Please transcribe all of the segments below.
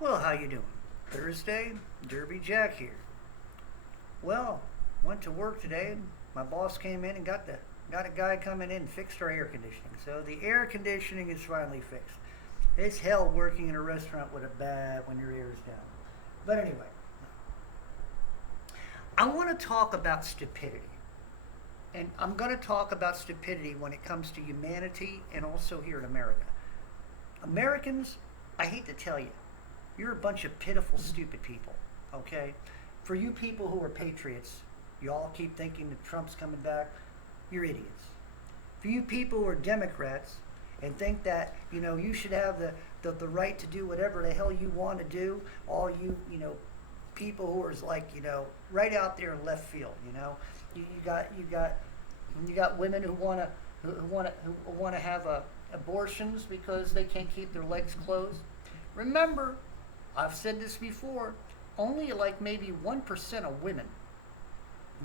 Well, how you doing? Thursday, Derby Jack here. Well, went to work today. And my boss came in and got a guy coming in and fixed our air conditioning. So the air conditioning is finally fixed. It's hell working in a restaurant with a bad when your air is down. But anyway, I want to talk about stupidity. And I'm going to talk about stupidity when it comes to humanity and also here in America. Americans, I hate to tell you, you're a bunch of pitiful, stupid people, okay? For you people who are patriots, you all keep thinking that Trump's coming back, you're idiots. For you people who are Democrats and think that, you should have the right to do whatever the hell you want to do, all you, people who are like, right out there in left field, you got women who wanna have abortions because they can't keep their legs closed. Remember, I've said this before, only like maybe 1% of women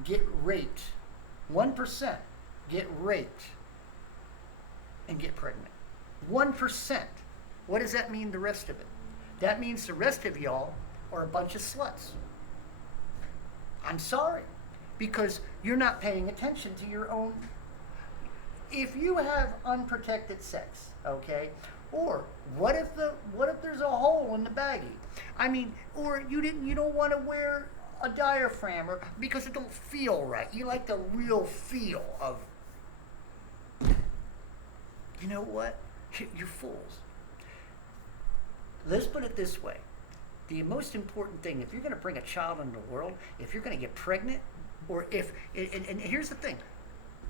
get raped. 1% get raped and get pregnant. 1%. What does that mean, the rest of it? That means the rest of y'all are a bunch of sluts. I'm sorry, because you're not paying attention to your own. If you have unprotected sex, okay, or what if there's a hole in the baggie? I mean, or you don't want to wear a diaphragm or because it don't feel right. You like the real feel of. You know what? You're fools. Let's put it this way. The most important thing, if you're going to bring a child into the world, if you're going to get pregnant, or if, and here's the thing,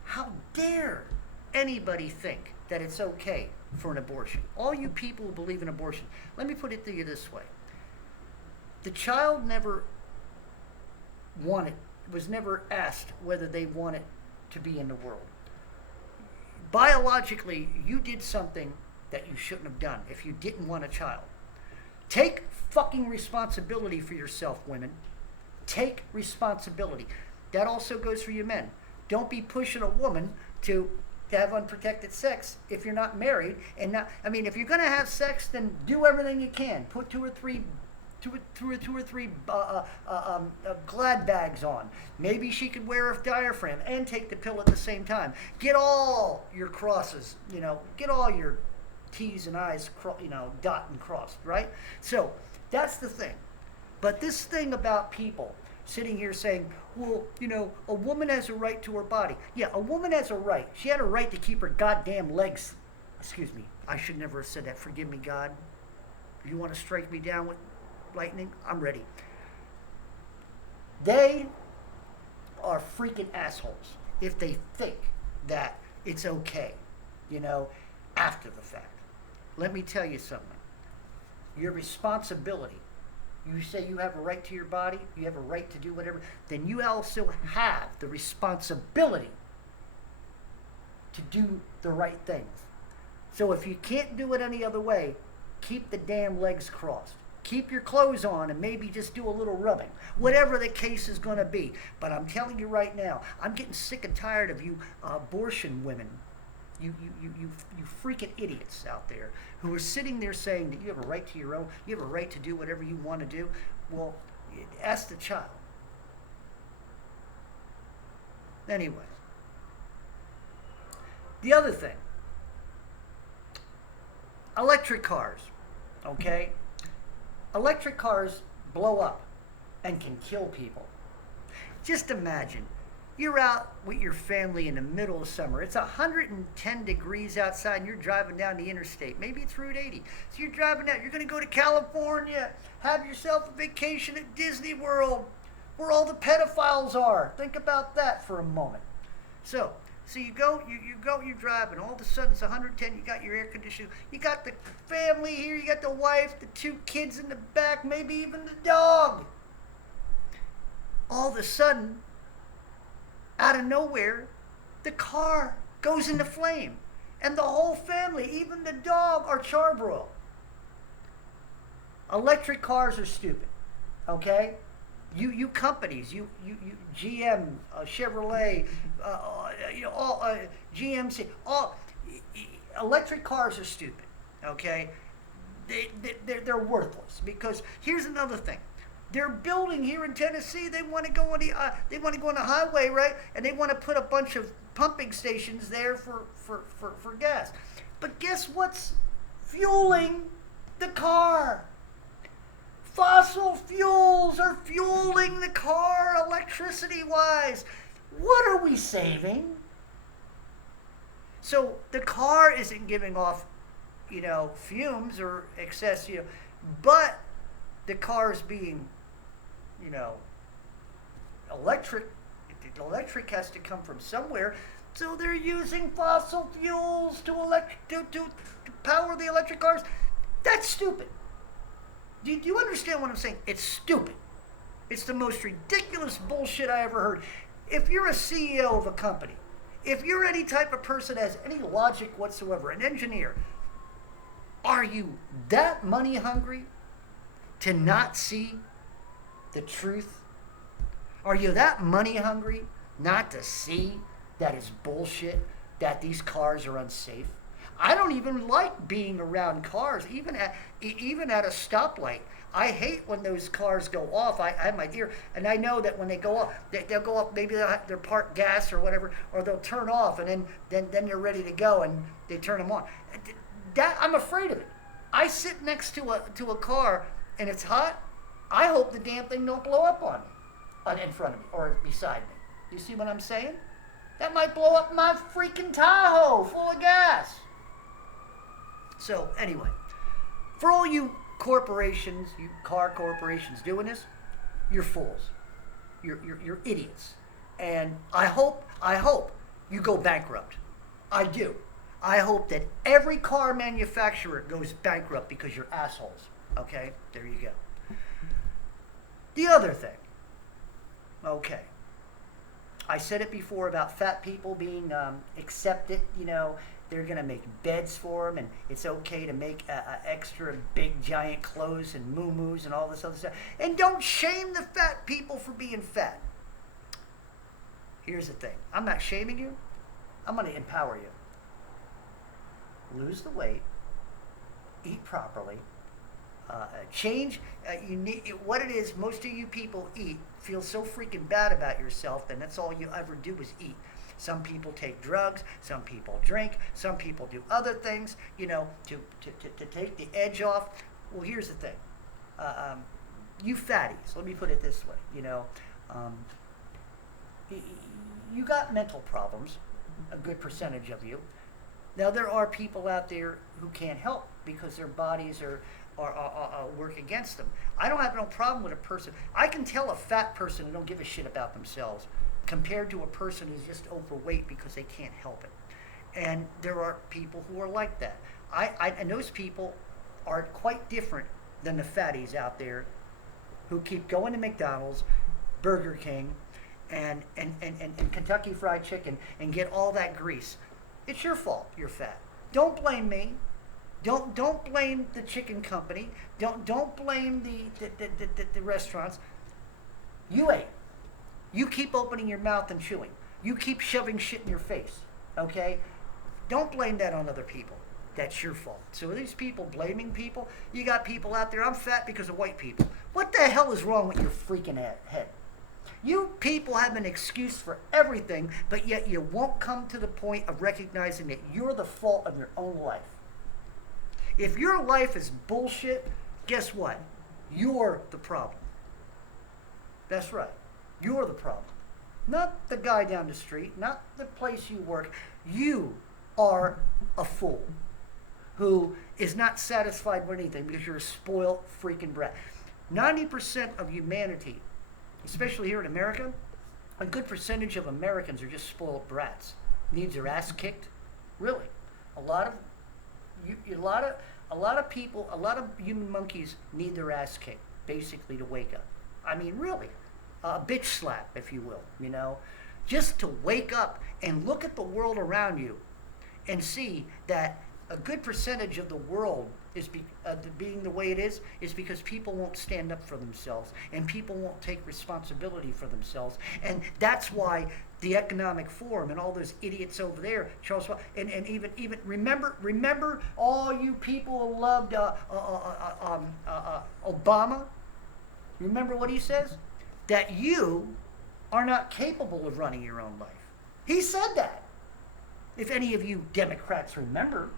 how dare anybody think that it's okay for an abortion? All you people who believe in abortion, let me put it to you this way. The child was never asked whether they wanted to be in the world. Biologically, you did something that you shouldn't have done if you didn't want a child. Take fucking responsibility for yourself, women. Take responsibility. That also goes for you men. Don't be pushing a woman to have unprotected sex if you're not married if you're going to have sex, then do everything you can. Put two or three glad bags on. Maybe she could wear a diaphragm and take the pill at the same time. Get all your crosses, get all your T's and I's, dot and crossed, right? So that's the thing. But this thing about people sitting here saying, well, a woman has a right to her body. Yeah, a woman has a right. She had a right to keep her goddamn legs. Excuse me, I should never have said that. Forgive me, God. If you want to strike me down with lightning, I'm ready. They are freaking assholes if they think that it's okay, after the fact. Let me tell you something. Your responsibility, you say you have a right to your body, you have a right to do whatever, then you also have the responsibility to do the right things. So if you can't do it any other way, keep the damn legs crossed. Keep your clothes on and maybe just do a little rubbing. Whatever the case is going to be. But I'm telling you right now, I'm getting sick and tired of you abortion women. You freaking idiots out there who are sitting there saying that you have a right to your own, you have a right to do whatever you want to do. Well, ask the child. Anyway. The other thing. Electric cars. Okay? Electric cars blow up and can kill people. Just imagine, you're out with your family in the middle of summer. It's 110 degrees outside and you're driving down the interstate. Maybe it's Route 80. So you're driving down, you're going to go to California, have yourself a vacation at Disney World, where all the pedophiles are. Think about that for a moment. So you go, you're driving. All of a sudden it's 110. You got your air conditioning. You got the family here. You got the wife, the 2 kids in the back, maybe even the dog. All of a sudden, out of nowhere, the car goes into flame, and the whole family, even the dog, are charbroiled. Electric cars are stupid. Okay. You companies, you GM, Chevrolet, GMC, all electric cars are stupid. Okay, they're worthless. Because here's another thing. They're building here in Tennessee. They want to go on the highway, right? And they want to put a bunch of pumping stations there for gas. But guess what's fueling the car? Fossil fuels are fueling the car electricity-wise. What are we saving? So the car isn't giving off, fumes or excess, but the car is being, electric. The electric has to come from somewhere. So they're using fossil fuels to power the electric cars. That's stupid. Do you understand what I'm saying? It's stupid. It's the most ridiculous bullshit I ever heard. If you're a CEO of a company, if you're any type of person that has any logic whatsoever, an engineer, are you that money hungry to not see the truth? Are you that money hungry not to see that it's bullshit, that these cars are unsafe? I don't even like being around cars, even at a stoplight. I hate when those cars go off. I have my ear, and I know that when they go off, they'll go up. Maybe they're parked gas or whatever, or they'll turn off, and then they're ready to go, and they turn them on. That I'm afraid of it. I sit next to a car, and it's hot. I hope the damn thing don't blow up on me, in front of me or beside me. You see what I'm saying? That might blow up my freaking Tahoe full of gas. So anyway, for all you corporations, you car corporations doing this, you're fools. You're idiots. And I hope you go bankrupt. I do. I hope that every car manufacturer goes bankrupt because you're assholes. Okay? There you go. The other thing. Okay. I said it before about fat people being accepted, they're going to make beds for them, and it's okay to make extra big giant clothes and moo-moos and all this other stuff. And don't shame the fat people for being fat. Here's the thing. I'm not shaming you. I'm going to empower you. Lose the weight. Eat properly. Change. You need what it is. Most of you people feel so freaking bad about yourself, and that's all you ever do is eat. Some people take drugs, some people drink, some people do other things, to take the edge off. Well, here's the thing. You fatties, let me put it this way, you got mental problems, a good percentage of you. Now, there are people out there who can't help because their bodies are work against them. I don't have no problem with a person. I can tell a fat person who don't give a shit about themselves compared to a person who's just overweight because they can't help it. And there are people who are like that. And those people are quite different than the fatties out there who keep going to McDonald's, Burger King, and Kentucky Fried Chicken and get all that grease. It's your fault you're fat. Don't blame me. Don't blame the chicken company. Don't blame the restaurants. You ate. You keep opening your mouth and chewing. You keep shoving shit in your face. Okay? Don't blame that on other people. That's your fault. So these people blaming people, you got people out there, I'm fat because of white people. What the hell is wrong with your freaking head? You people have an excuse for everything, but yet you won't come to the point of recognizing that you're the fault of your own life. If your life is bullshit, guess what? You're the problem. That's right. You're the problem. Not the guy down the street, not the place you work. You are a fool who is not satisfied with anything because you're a spoiled freaking brat. 90% of humanity, especially here in America, a good percentage of Americans are just spoiled brats. Needs their ass kicked. Really. A lot of people, a lot of human monkeys need their ass kicked, basically, to wake up. I mean, really. A bitch slap, if you will, just to wake up and look at the world around you and see that a good percentage of the world is being the way it is because people won't stand up for themselves and people won't take responsibility for themselves. And that's why the Economic Forum and all those idiots over there, Charles Schwab, and even remember all you people who loved Obama. Remember what he says? That you are not capable of running your own life. He said that. If any of you Democrats remember,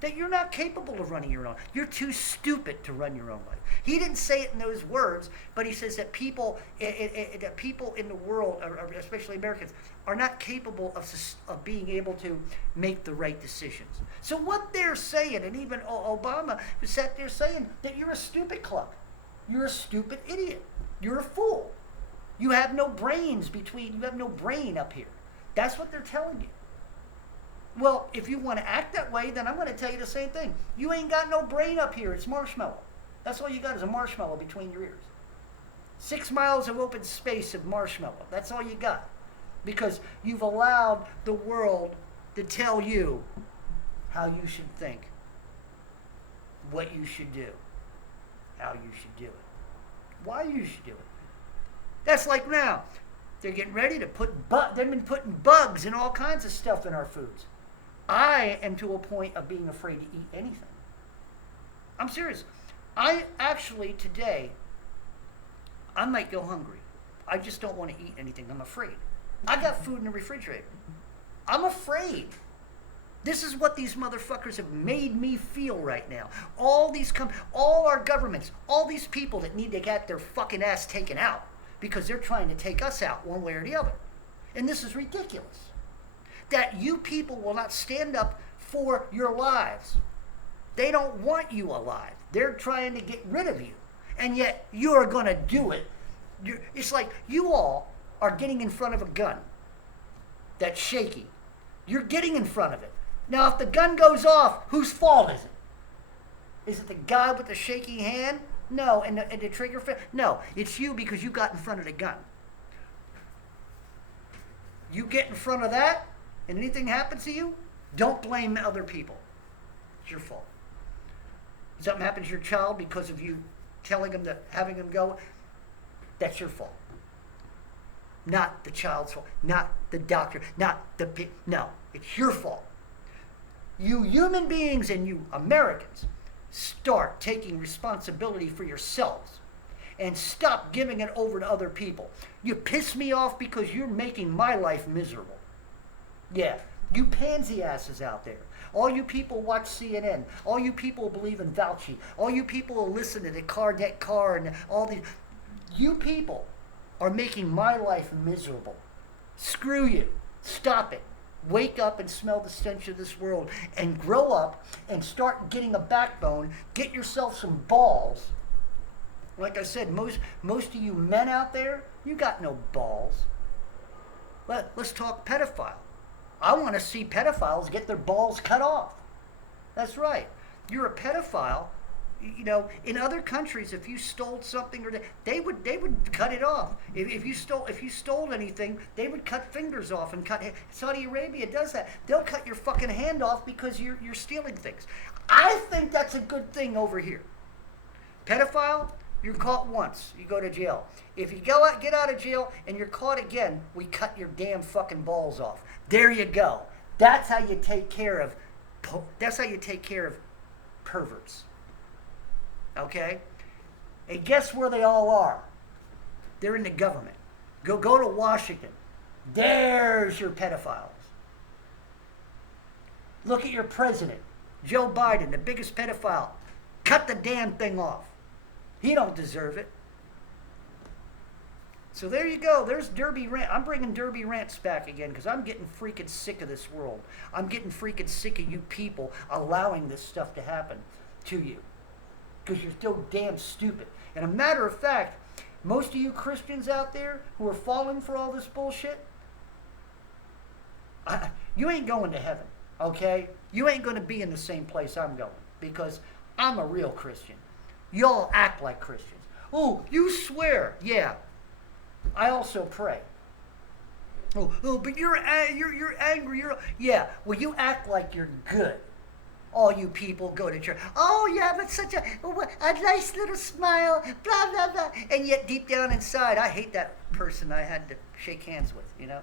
that you're not capable of running your own. You're too stupid to run your own life. He didn't say it in those words, but he says that people in the world, or especially Americans, are not capable of being able to make the right decisions. So what they're saying, and even Obama sat there saying that you're a stupid cluck. You're a stupid idiot. You're a fool. You have no brains you have no brain up here. That's what they're telling you. Well, if you want to act that way, then I'm going to tell you the same thing. You ain't got no brain up here. It's marshmallow. That's all you got is a marshmallow between your ears. 6 miles of open space of marshmallow. That's all you got. Because you've allowed the world to tell you how you should think, what you should do, how you should do it, why you should do it. That's like now. They're getting ready to they've been putting bugs and all kinds of stuff in our foods. I am to a point of being afraid to eat anything. I'm serious. I actually today, I might go hungry. I just don't want to eat anything. I'm afraid. I got food in the refrigerator. I'm afraid. This is what these motherfuckers have made me feel right now. All our governments, all these people that need to get their fucking ass taken out because they're trying to take us out one way or the other. And this is ridiculous. That you people will not stand up for your lives. They don't want you alive. They're trying to get rid of you. And yet you are going to do it. It's like you all are getting in front of a gun that's shaky. You're getting in front of it. Now, if the gun goes off, whose fault is it? Is it the guy with the shaky hand? No. And the trigger? No. It's you because you got in front of the gun. You get in front of that, and anything happens to you, don't blame other people. It's your fault. Something happens to your child because of you telling them having them go, that's your fault. Not the child's fault, not the doctor, no, it's your fault. You human beings and you Americans, start taking responsibility for yourselves and stop giving it over to other people. You piss me off because you're making my life miserable. Yeah, you pansy asses out there. All you people watch CNN. All you people believe in Fauci. All you people who listen to the Carr and all these. You people are making my life miserable. Screw you. Stop it. Wake up and smell the stench of this world and grow up and start getting a backbone. Get yourself some balls. Like I said, most of you men out there, you got no balls. Let's talk pedophile. I want to see pedophiles get their balls cut off. That's right. You're a pedophile. You know, in other countries, if you stole something, or they would cut it off. If you stole anything, they would cut fingers off and cut. Saudi Arabia does that. They'll cut your fucking hand off because you're stealing things. I think that's a good thing over here. Pedophile, you're caught once, you go to jail. If you get out of jail and you're caught again, we cut your damn fucking balls off. There you go. That's how you take care of. That's how you take care of perverts. Okay? And guess where they all are? They're in the government. Go to Washington. There's your pedophiles. Look at your president, Joe Biden, the biggest pedophile. Cut the damn thing off. He don't deserve it. So there you go. There's Derby Rant. I'm bringing Derby Rants back again because I'm getting freaking sick of this world. I'm getting freaking sick of you people allowing this stuff to happen to you because you're so damn stupid. And a matter of fact, most of you Christians out there who are falling for all this bullshit, you ain't going to heaven, okay? You ain't going to be in the same place I'm going because I'm a real Christian. Y'all act like Christians. Oh, you swear. Yeah. I also pray. Oh, but you're angry. Yeah. Well, you act like you're good. All you people go to church. Oh, yeah, but such a nice little smile. Blah blah blah. And yet, deep down inside, I hate that person I had to shake hands with. You know,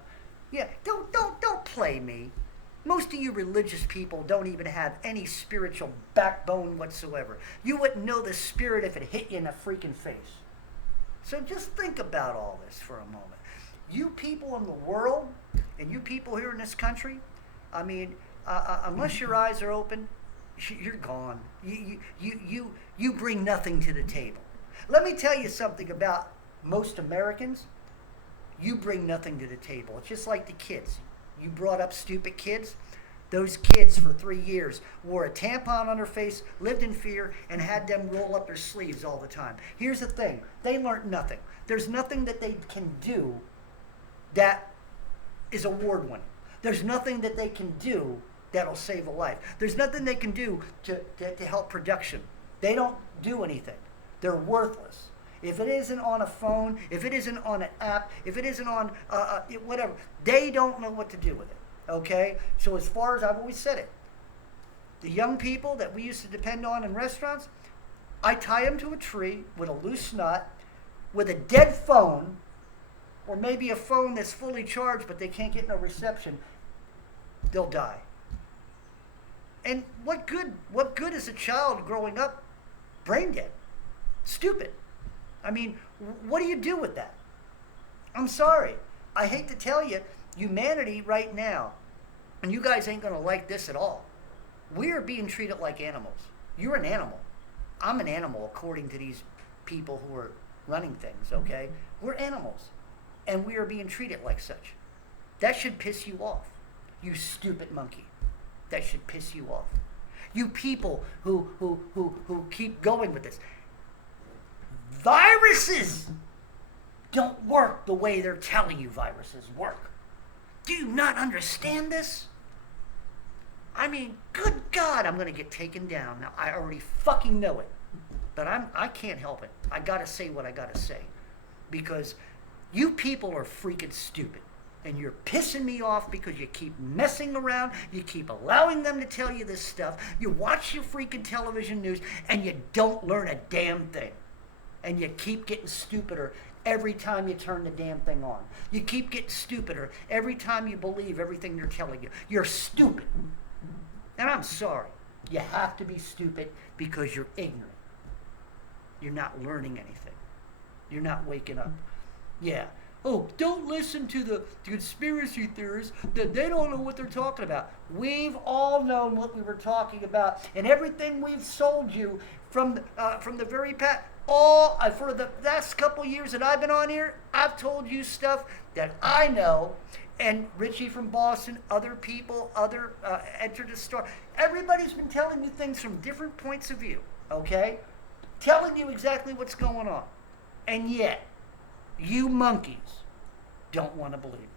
Yeah, don't play me. Most of you religious people don't even have any spiritual backbone whatsoever. You wouldn't know the spirit if it hit you in the freaking face. So just think about all this for a moment. You people in the world, and you people here in this country, I mean, unless your eyes are open, you're gone. You bring nothing to the table. Let me tell you something about most Americans. You bring nothing to the table. It's just like the kids. You brought up stupid kids. Those kids for 3 years wore a tampon on their face, lived in fear, and had them roll up their sleeves all the time. Here's the thing. They learned nothing. There's nothing that they can do that is award-winning. There's nothing that they can do that'll save a life. There's nothing they can do to help production. They don't do anything. They're worthless. If it isn't on a phone, if it isn't on an app, if it isn't on whatever, they don't know what to do with it. Okay? So as far as I've always said it, the young people that we used to depend on in restaurants, I tie them to a tree with a loose knot, with a dead phone, or maybe a phone that's fully charged but they can't get no reception. They'll die. And what good is a child growing up brain dead? Stupid. I mean, what do you do with that? I'm sorry. I hate to tell you, humanity right now, and you guys ain't going to like this at all, we are being treated like animals. You're an animal. I'm an animal according to these people who are running things, okay? We're animals, and we are being treated like such. That should piss you off, you stupid monkey. That should piss you off. You people who keep going with this. Viruses don't work the way they're telling you viruses work. Do you not understand this? I mean, good God, I'm going to get taken down. Now, I already fucking know it. But I can't help it. I got to say what I got to say. Because you people are freaking stupid. And you're pissing me off because you keep messing around. You keep allowing them to tell you this stuff. You watch your freaking television news and you don't learn a damn thing. And you keep getting stupider every time you turn the damn thing on. You keep getting stupider every time you believe everything they're telling you. You're stupid. And I'm sorry. You have to be stupid because you're ignorant. You're not learning anything. You're not waking up. Yeah. Oh, don't listen to the conspiracy theorists. They don't know what they're talking about. We've all known what we were talking about. And everything we've sold you from the very past, for the last couple years that I've been on here, I've told you stuff that I know. And Richie from Boston, other people, Enter the Star. Everybody's been telling you things from different points of view, okay? Telling you exactly what's going on. And yet, you monkeys don't want to believe it.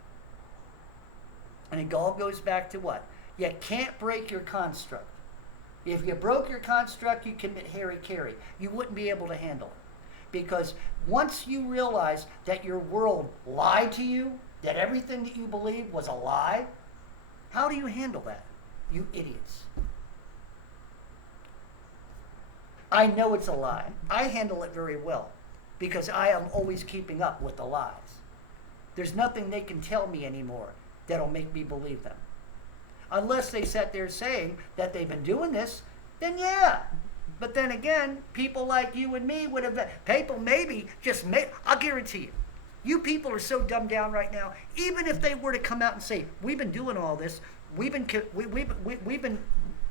And it all goes back to what? You can't break your construct. If you broke your construct, you commit hara-kiri. You wouldn't be able to handle it. Because once you realize that your world lied to you, that everything that you believed was a lie, how do you handle that? You idiots. I know it's a lie. I handle it very well because I am always keeping up with the lies. There's nothing they can tell me anymore that'll make me believe them. Unless they sat there saying that they've been doing this, then yeah. But then again, people like you and me would have, people maybe just I'll guarantee you, you people are so dumbed down right now. Even if they were to come out and say, we've been doing all this, we've been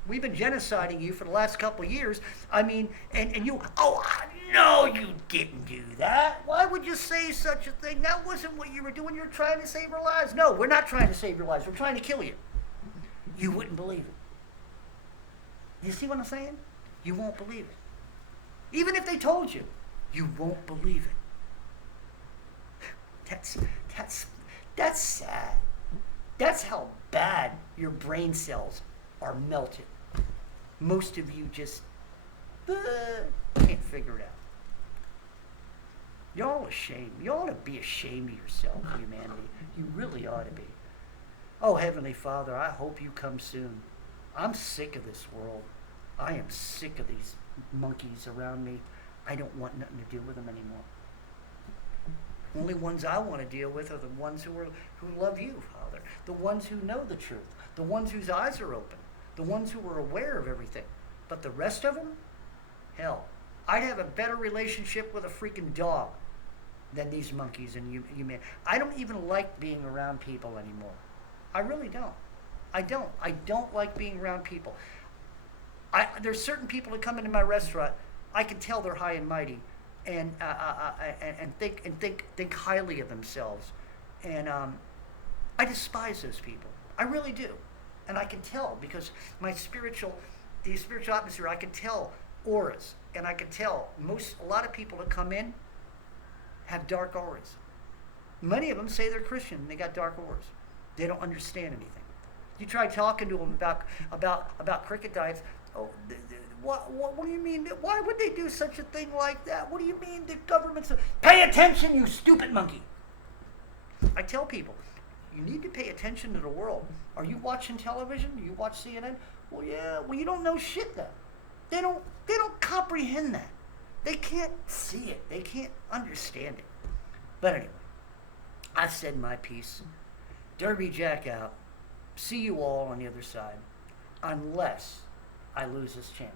genociding you for the last couple of years. I mean, and you, no, you didn't do that. Why would you say such a thing? That wasn't what you were doing. You were trying to save our lives. No, we're not trying to save your lives. We're trying to kill you. You wouldn't believe it. You see what I'm saying? You won't believe it. Even if they told you, you won't believe it. That's sad. That's how bad your brain cells are melted. Most of you just can't figure it out. You're all ashamed. You ought to be ashamed of yourself, humanity. You really ought to be. Oh, Heavenly Father, I hope you come soon. I'm sick of this world. I am sick of these monkeys around me. I don't want nothing to do with them anymore. Only ones I want to deal with are the ones who love you, Father. The ones who know the truth. The ones whose eyes are open. The ones who are aware of everything. But the rest of them, hell, I'd have a better relationship with a freaking dog than these monkeys and you man. I don't even like being around people anymore. I really don't. I don't. I don't like being around people. There's certain people that come into my restaurant. I can tell they're high and mighty, and think highly of themselves, and I despise those people. I really do, and I can tell because the spiritual atmosphere. I can tell auras, and I can tell a lot of people that come in have dark auras. Many of them say they're Christian and they got dark auras. They don't understand anything. You try talking to them about cricket diets. Oh, what do you mean? Why would they do such a thing like that? What do you mean the government's... Pay attention, you stupid monkey! I tell people, you need to pay attention to the world. Are you watching television? Do you watch CNN? Well, yeah. Well, you don't know shit then. They don't comprehend that. They can't see it. They can't understand it. But anyway, I said my piece. Derby Jack out. See you all on the other side. Unless I lose this channel.